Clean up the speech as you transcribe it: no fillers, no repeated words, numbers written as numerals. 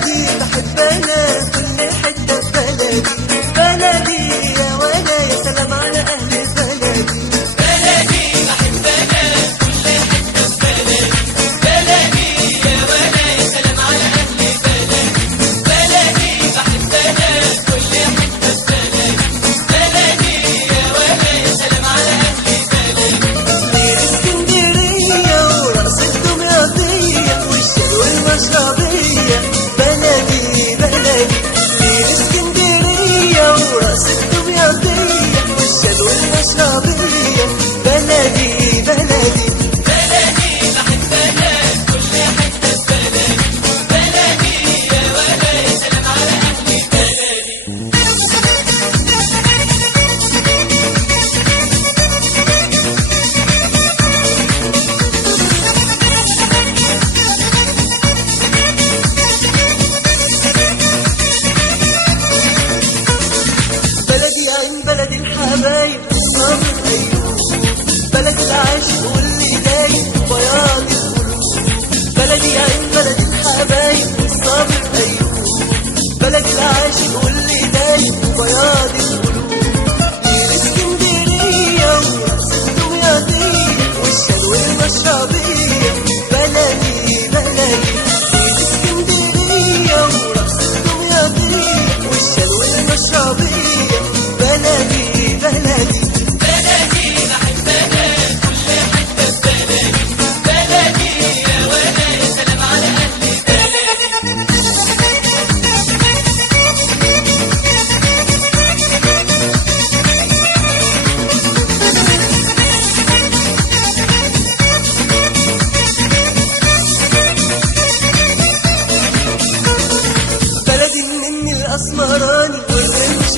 بلدي بحب انا كل حته في بلدي. بلدي يا ولا يا سلام على اهل بلدي. بلدي بحب انا كل حته في بلدي. بلدي يا ولا يا سلام على اهل بلدي. بلدي بحب انا كل حته في بلدي. بلدي يا ولا يا سلام على اهل بلدي. نير اسكندريه ورقص الدمياطيه والشلوى المشربيه. بلدي بلدي نير اسكندريه ورقص الدمياطيه والشلوى المشربيه. بلدي بلدي بلدي بحب انا كل حته في بلدي. بلدي يا ولا يا سلام على اهل بلدي. بلدي عين بلد الحبايب صابر أيوب. بلد العاشق واللي دايب بياض القلوب. بلدي عين بلد الحبايب صابر أيوب. بلد العاشق واللي دايب بياض القلوب. نير اسكندرية ورقص الدمياطية والشلوى المشربية. بلدي بلدي نير اسكندرية ورقص الدمياطية والشلوى المشربية. بلدي بلدي بلدي بحب انا كل حته في بلدي. بلدي يا ولا يا سلام على اهل بلدي. بلدي النني الأسمراني والرمش